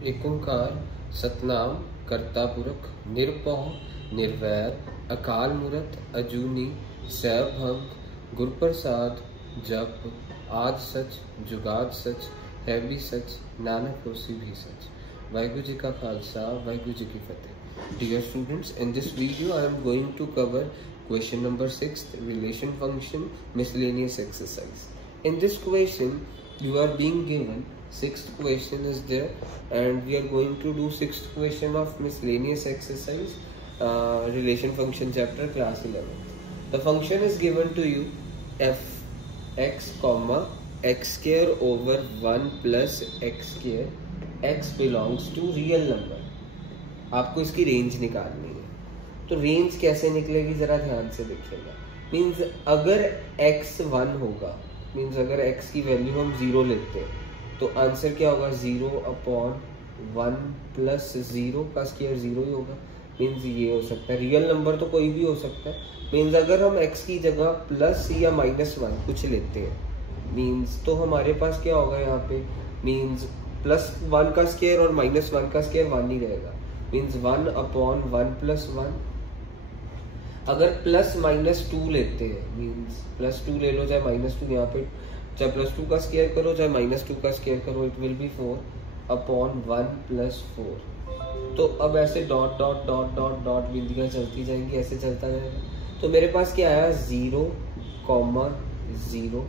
एक ओंकार सतनाम करता पुरख निरपौह निर्वैर अकाल मूरत अजूनी सैभंग गुरप्रसाद जप आद सच जुगाद सच है भी सच नानक होसी भी सच। वाहिगुरु जी का खालसा वाहिगुरु जी की फतेह। Dear students, in this video I am going to cover question number 6, relation function miscellaneous exercise. In this question you are being given sixth question is there, and we are going to do sixth question of miscellaneous exercise, relation function chapter, class 11. The function is given to you f x comma x square over 1 plus x square, x belongs to real number. आपको इसकी range निकालनी है। तो range कैसे निकलेगी जरा ध्यान से देखिएगा। मीन्स अगर x 1 होगा, मीन्स अगर x की वैल्यू हम 0 लेते हैं तो आंसर क्या होगा, 0/1 प्लस 0 का स्क्वायर 0 ही होगा। मीन्स ये हो सकता है, रियल नंबर तो कोई भी हो सकता है। मीन्स अगर हम x की जगह प्लस या -1 कुछ लेते हैं, मीन्स तो हमारे पास क्या होगा यहाँ पे, मीन्स +1 का स्क्वायर और -1 का स्क्वायर 1 ही रहेगा। मीन्स 1/1 + 1। अगर +-2 लेते हैं, मीन्स +2 ले लो चाहे -2, यहाँ पे चाहे +2 का स्क्वायर करो चाहे -2 का स्क्वायर करो, इट विल बी 4/1 + 4। तो अब ऐसे dot dot dot dot dot बिंदियाँ चलती जाएंगी, ऐसे चलता जाएगा। तो मेरे पास क्या आया, 0, 0,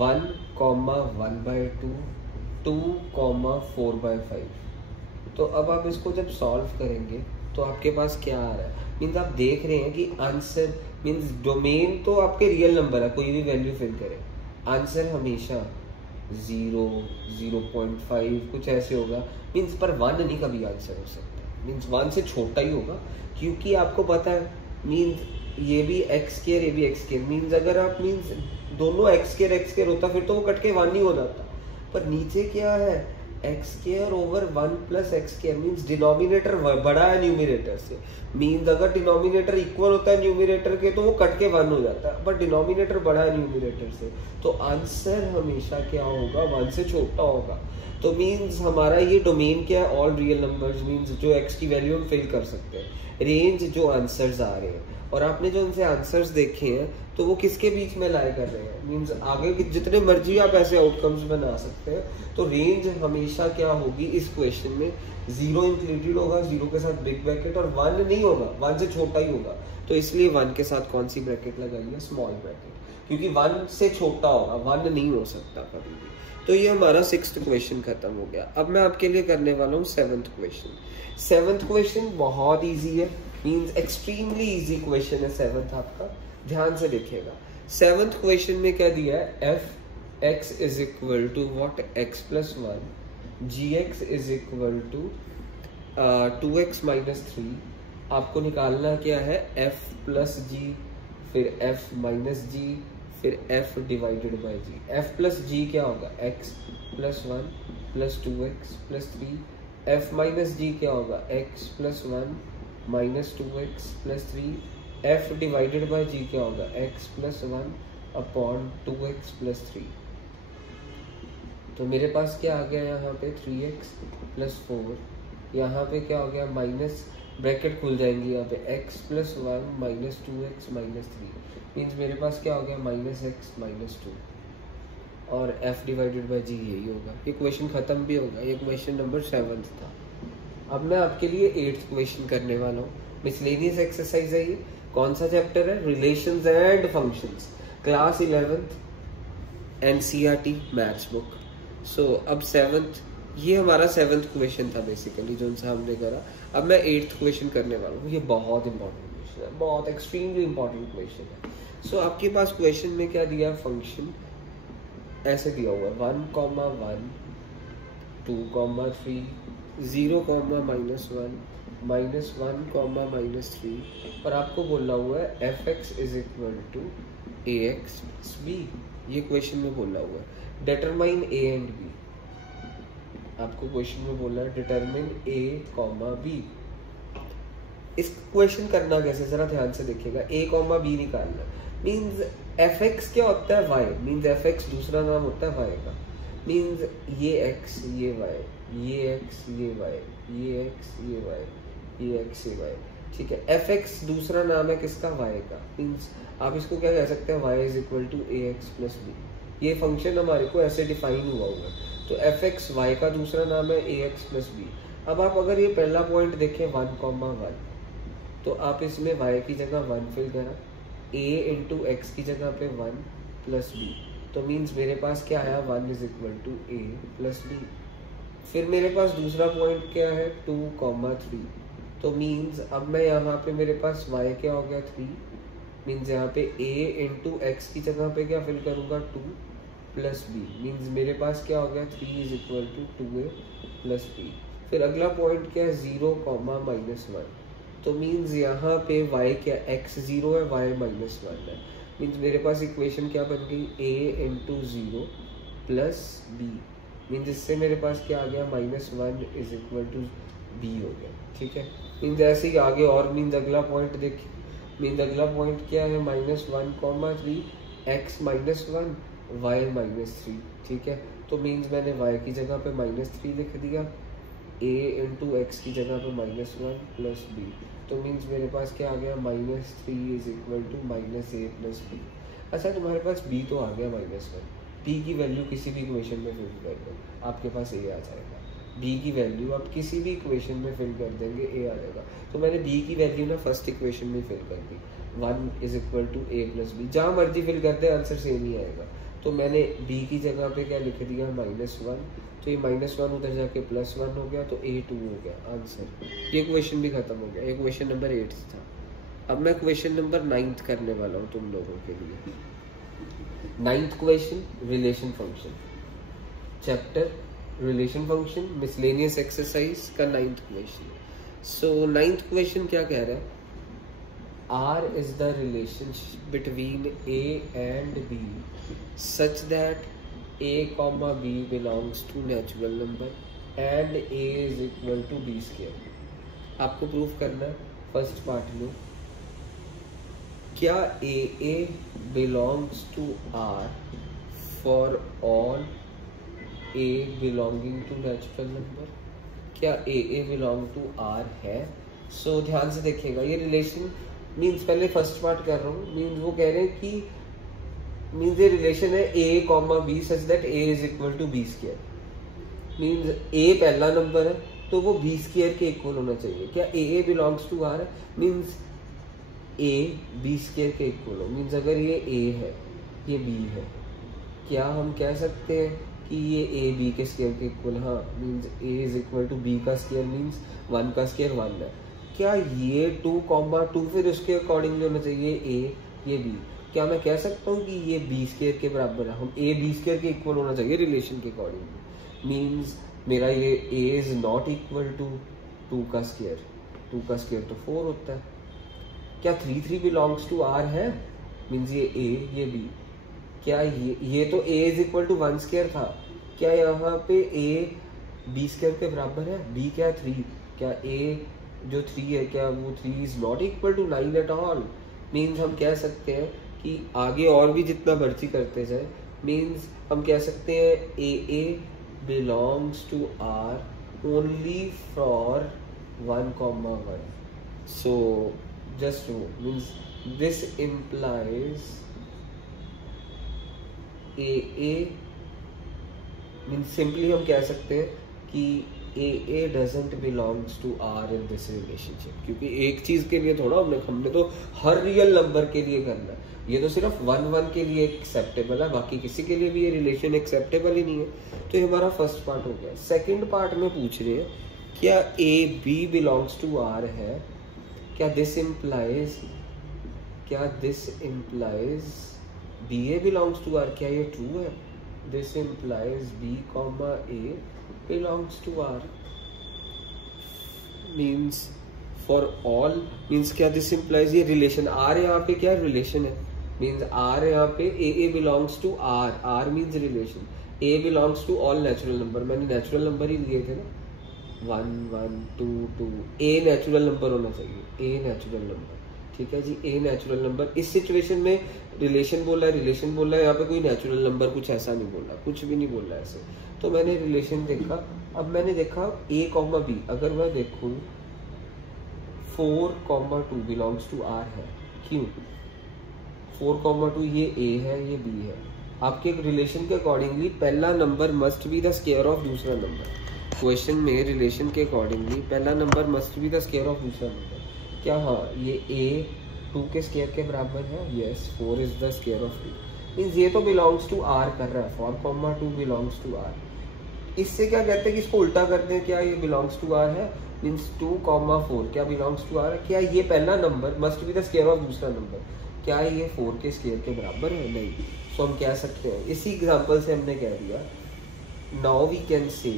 1, 1/2, 2, 4/5। तो अब आप इसको जब सॉल्व करेंगे तो आपके पास क्या आ रहा है, मीन्स आप देख रहे हैं कि आंसर, मीन्स डोमेन तो आपके रियल नंबर है, कोई भी वैल्यू फिल करें, आंसर हमेशा 0, 0.5 कुछ ऐसे होगा। मीन्स पर 1 नहीं कभी आंसर हो सकता, मीन्स 1 से छोटा ही होगा, क्योंकि आपको पता है मीन्स ये भी x स्क्वायर ये भी x स्क्वायर। मीन्स अगर आप मीन्स दोनों x स्क्वायर होता फिर तो वो कट के 1 ही हो जाता, पर नीचे क्या है, x square over 1 plus x square. Means denominator बड़ा है न्यूमिनेटर से। मीन्स अगर डिनोमिनेटर इक्वल होता है न्यूमिनेटर के तो वो कट के 1 हो जाता है, बट डिनोमिनेटर बड़ा है न्यूमिनेटर से, तो आंसर हमेशा क्या होगा, 1 से छोटा होगा। तो मीन्स हमारा ये डोमेन क्या है, ऑल रियल नंबर्स, मीन्स जो x की वैल्यू हम फिल कर सकते हैं। रेंज जो आंसर्स आ रहे हैं और आपने जो उनसे आंसर्स देखे हैं तो वो किसके बीच में लाई कर रहे हैं, मीन्स आगे जितने मर्जी आप ऐसे आउटकम्स बना सकते हैं। तो रेंज हमेशा क्या होगी इस क्वेश्चन में, 0 इंक्लूडेड होगा, 0 के साथ बिग ब्रैकेट, और 1 नहीं होगा, 1 से छोटा ही होगा। तो इसलिए 1 के साथ कौन सी ब्रैकेट लगाई है, स्मॉल ब्रैकेट, क्योंकि 1 से छोटा होगा, 1 नहीं हो सकता कभी भी। तो ये हमारा 6th क्वेश्चन खत्म हो गया। अब मैं आपके लिए करने वाला हूँ 7th क्वेश्चन। 7th क्वेश्चन बहुत ईजी है, मीन्स एक्सट्रीमली ईजी क्वेश्चन है 7th आपका, ध्यान से देखिएगा। 7th क्वेश्चन में क्या दिया है, f(x) = what, x + 1, gx = 2x - 3। आपको निकालना क्या है, f + g, फिर f - g, फिर f / g। f + g क्या होगा, x + 1 + 2x + 3। f - g क्या होगा, x + 1 - 2x + 3। f / g क्या होगा, x + 1/2x + 3। तो मेरे पास क्या आ गया यहाँ पे, 3x + 4। यहाँ पे क्या हो गया, माइनस ब्रैकेट खुल जाएंगी यहाँ पे, x + 1 - 2x - 3। मीन्स मेरे पास क्या हो गया, -x - 2, और f / g यही होगा। ये क्वेश्चन खत्म भी होगा, ये क्वेश्चन नंबर 7 था। अब मैं आपके लिए 8th क्वेश्चन करने वाला हूँ। मिसलेनियस एक्सरसाइज है ये। कौन सा चैप्टर है, relations and functions, class 11th NCERT maths book. So अब 7th, ये हमारा 7th क्वेश्चन था बेसिकली जो उनसे हमने करा। अब मैं 8th क्वेश्चन करने वाला हूँ। ये बहुत इंपॉर्टेंट क्वेश्चन है, बहुत एक्सट्रीमली इंपॉर्टेंट क्वेश्चन है। सो आपके पास क्वेश्चन में क्या दिया है, फंक्शन ऐसे दिया हुआ है, 1, 1, 2, 3, 0, -1, -1, -3, और आपको बोला हुआ है f(x) = ax + b। ये क्वेश्चन में बोला हुआ है डिटरमाइन a एंड b। आपको क्वेश्चन में बोला है डिटरमाइन a, b। इस क्वेश्चन करना कैसे, जरा ध्यान से देखिएगा। a, b निकालना, मीन्स f(x) क्या होता है, y, मीन्स f(x) दूसरा नाम होता है y का। मीन्स ये x ये y, ये x ये y, ये x ये y, ये x ये y, ठीक है। fx दूसरा नाम है किसका, y का। मीन्स आप इसको क्या कह सकते हैं, y is equal to ax plus b। ये फंक्शन हमारे को ऐसे डिफाइन हुआ है, तो fx y का दूसरा नाम है ax प्लस b। अब आप अगर ये पहला पॉइंट देखें 1,1, तो आप इसमें y की जगह 1 फिल करा, a इंटू x की जगह पे 1 प्लस b, तो मीन्स मेरे पास क्या आया, 1 is equal to a plus b। फिर मेरे पास दूसरा पॉइंट क्या है 2,3, तो मीन्स अब मैं यहाँ पे मेरे पास y क्या हो गया 3, मीन्स यहाँ पे a इंटू एक्स की जगह पे क्या फिल करूँगा 2 प्लस b, मीन्स मेरे पास क्या हो गया 3 is equal to 2a plus b। फिर अगला पॉइंट क्या है 0,-1, तो मीन्स यहाँ पे y क्या x 0 है, y -1 है, मीन्स मेरे पास इक्वेशन क्या बन गई a into 0 plus b, means इससे मेरे पास क्या आ गया -1 इज इक्वल टू b हो गया, ठीक है। मीन्स ऐसे ही आगे और, मीन्स अगला पॉइंट देखिए, मीन्स अगला पॉइंट क्या है -1,3 x -1 y -3, ठीक है। तो मीन्स मैंने y की जगह पे -3 लिख दिया, a इंटू एक्स की जगह पे -1 प्लस b, तो मीन्स मेरे पास क्या आ गया -3 is equal to -a plus b। अच्छा तुम्हारे पास b तो आ गया -1, b की वैल्यू किसी भी इक्वेशन में फिल कर दो, आपके पास a आ जाएगा। b की वैल्यू आप किसी भी इक्वेशन में फिल कर देंगे, a आ जाएगा। तो मैंने b की वैल्यू ना फर्स्ट इक्वेशन में फिल कर दी, 1 is equal to a plus b, जहाँ मर्जी फिल कर दे आंसर सेम ही आएगा। तो मैंने b की जगह पे क्या लिख दिया -1, तो ये -1 उधर जाके +1 हो गया, तो a2 हो गया आंसर। ये क्वेश्चन भी खत्म हो गया, ये क्वेश्चन नंबर 8 था। अब मैं क्वेश्चन नंबर 9 करने वाला हूँ तुम लोगों के लिए। 9th question, relation function, chapter relation function miscellaneous exercise का 9th क्वेश्चन। सो 9th क्वेश्चन क्या कह रहा है, R is the relationship between A and B such that A comma B belongs to natural number and A is equal to B square। आपको proof करना है first part में, क्या AA belongs to R for all A belonging to natural number, क्या AA belong to R है। सो ध्यान से देखिएगा, ये रिलेशन मीन्स पहले फर्स्ट पार्ट कर रहा हूँ, मीन्स वो कह रहे हैं कि मीन्स ये रिलेशन है a comma b such that a is equal to b square, means a पहला नंबर है तो वो b स्क्वायर के इक्वल होना चाहिए। क्या a बिलोंग्स टू r है, मीन्स a b स्क्वायर के इक्वल हो, मीन्स अगर ये a है ये b है, क्या हम कह सकते हैं कि ये a b के स्क्वायर के इक्वल, हाँ, means a is equal to b का स्क्वायर, मीन्स 1 का स्क्वायर 1 है। क्या ये 2,2 फिर उसके अकॉर्डिंगली होना चाहिए a ये b, क्या मैं कह सकता हूँ कि ये b स्क्वायर के बराबर है, हम a b स्क्वायर के इक्वल होना चाहिए रिलेशन के अकॉर्डिंगली, मीन्स मेरा ये a is not equal to 2 का स्क्वायर, 2 का स्क्वायर तो 4 होता है। क्या 3 बिलोंग्स टू r है, मीन्स ये a ये b, क्या ये तो a is equal to 1 square था, क्या यहाँ पे a b स्क्वायर के बराबर है, b क्या 3, क्या a जो 3 है क्या वो 3 is not equal to 9 at all, means हम कह सकते हैं कि आगे और भी जितना मर्जी करते जाए, मीन्स हम कह सकते हैं AA belongs to R only for 1,1। So just means this implies AA, means simply हम कह सकते हैं कि AA doesn't belongs to R in this relationship, क्योंकि एक चीज के लिए थोड़ा हमने तो हर रियल नंबर के लिए करना है, ये तो सिर्फ 1 के लिए एक्सेप्टेबल है, बाकी किसी के लिए भी ये रिलेशन एक्सेप्टेबल ही नहीं है। तो ये हमारा फर्स्ट पार्ट हो गया। सेकंड पार्ट में पूछ रहे हैं क्या AB belongs to R है, क्या this implies BA belongs to R, क्या ये ट्रू है, this implies B, A belongs to R, means for all, means क्या this implies ये relation R यहाँ पे क्या रिलेशन है, means R यहाँ पे AA belongs to R means relation, A belongs to all natural number, मैंने natural number ही लिए थे ना, 1 1 2 2, A natural number होना चाहिए, A natural number, ठीक है जी, A नेचुरल नंबर। इस सिचुएशन में रिलेशन बोला है, यहाँ पे कोई नेचुरल नंबर कुछ ऐसा नहीं बोला, कुछ भी नहीं बोला ऐसे, तो मैंने रिलेशन देखा अब मैंने देखा a कॉमा b, अगर मैं देखूं 4,2 बिलोंग्स टू r है, क्यों? 4,2 ये a है, ये b है। आपके एक रिलेशन के अकॉर्डिंगली पहला number must be the square of दूसरा नंबर। क्वेश्चन में रिलेशन के अकॉर्डिंगली पहला number must be the square of दूसरा नंबर। क्या हाँ ये a 2 के स्क्वायर के बराबर है? Yes, 4 is the square of 2। Means ये तो बिलोंग्स टू r कर रहा है, 4,2 बिलोंग्स टू r। इससे क्या कहते हैं कि इसको उल्टा करते हैं, क्या ये बिलोंग्स टू r है? मीन्स 2,4 क्या बिलोंग्स टू r है? क्या ये पहला number must be the square of दूसरा नंबर? क्या ये 4 के स्क्वायर के बराबर है? नहीं। तो हम कह सकते हैं, इसी एग्जांपल से हमने कह दिया, नाउ वी कैन से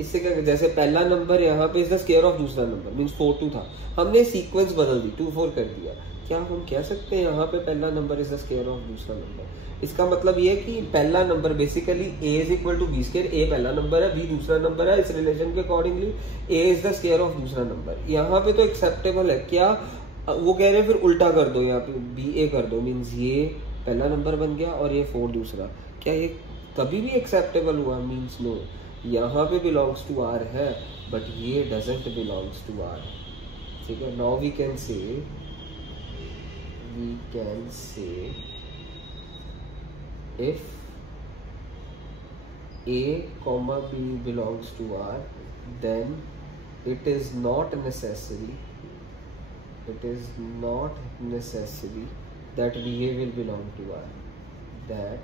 इससे क्या, जैसे पहला नंबर यहाँ पे इज द स्क्वायर ऑफ दूसरा नंबर, मीन्स 4,2 था, हमने सीक्वेंस बदल दी, 2,4 कर दिया। क्या हम कह सकते हैं यहाँ पे पहला number is the square of दूसरा नंबर? इसका मतलब ये है कि पहला number basically a is equal to b square, a पहला नंबर है, b दूसरा नंबर है, इस रिलेशन के accordingly a is the square of दूसरा नंबर। यहाँ पे तो एक्सेप्टेबल है। क्या वो कह रहे हैं फिर उल्टा कर दो, यहाँ पे ba कर दो, मीन्स ये पहला नंबर बन गया और ये 4 दूसरा। क्या ये कभी भी एक्सेप्टेबल हुआ? Means no. यहाँ पे बिलोंग्स टू r है, बट ये डजंट बिलोंग्स टू r। ठीक है, now we can say if a comma b belongs to r, then it is not necessary that ba will belong to r, that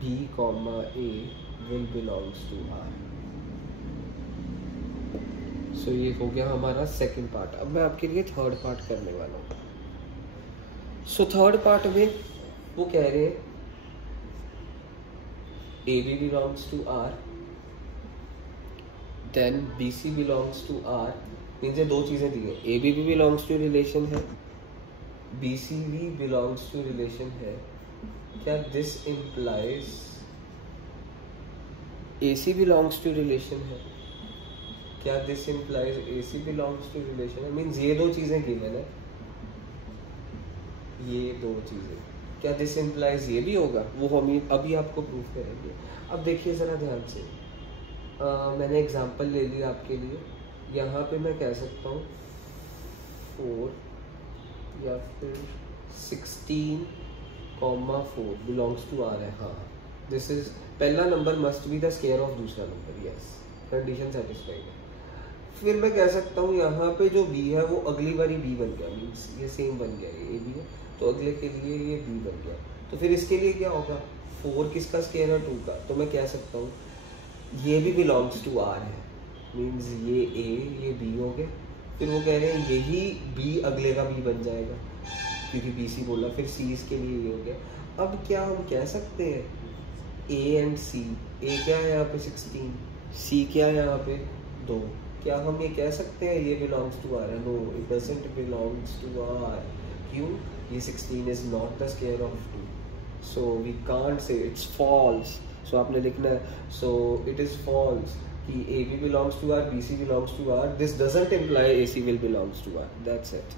b comma a will belongs to r। सो ये हो गया हमारा second part. अब मैं आपके लिए third part करने वाला हूँ। सो थर्ड पार्ट में वो कह रहे हैं A B belongs to R, then B C belongs to R. Means ये दो चीजें दी है, ए बी भी बिलोंग्स टू रिलेशन है, बी सी भी बिलोंग्स टू रिलेशन है। क्या this implies A C belongs to relation है? क्या this implies A C belongs to relation है? मीन्स ये दो चीजें गिवन है, ये दो चीजें। क्या दिस इम्प्लाइज ये भी होगा? वो हम अभी आपको प्रूफ करेंगे। अब देखिए जरा ध्यान से, मैंने एग्जांपल ले लिया आपके लिए। यहाँ पे मैं कह सकता हूँ 4 या फिर 16,4 बिलोंग्स टू आर है। हाँ, दिस इज पहला number must be the square of दूसरा नंबर। यस, कंडीशन सेटिस्फाइड है। फिर मैं कह सकता हूँ यहाँ पे जो b है वो अगली बारी b बन गया, मीन्स ये सेम बन गया, ये a b है तो अगले के लिए ये b बन गया। तो फिर इसके लिए क्या होगा? 4 किसका स्क्वायर है? 2 का। तो मैं कह सकता हूँ ये भी बिलोंग्स टू r है, मीन्स ये a ये b हो गए। फिर वो कह रहे हैं यही b अगले का b बन जाएगा, क्योंकि b c बोला, फिर c इसके लिए ये हो गया। अब क्या हम कह सकते हैं a एंड c, a क्या है यहाँ पे 16, c क्या है यहाँ पे 2। क्या हम ये कह सकते हैं ये बिलोंग्स टू आर है? No, it doesn't belongs to R. क्यों? ये 16 is not the square of 2, so we can't say, it's false. So आपने लिखना है, सो इट इज फॉल्स कि A B belongs to R, B C belongs to R, this doesn't imply A C will belongs to R. That's it.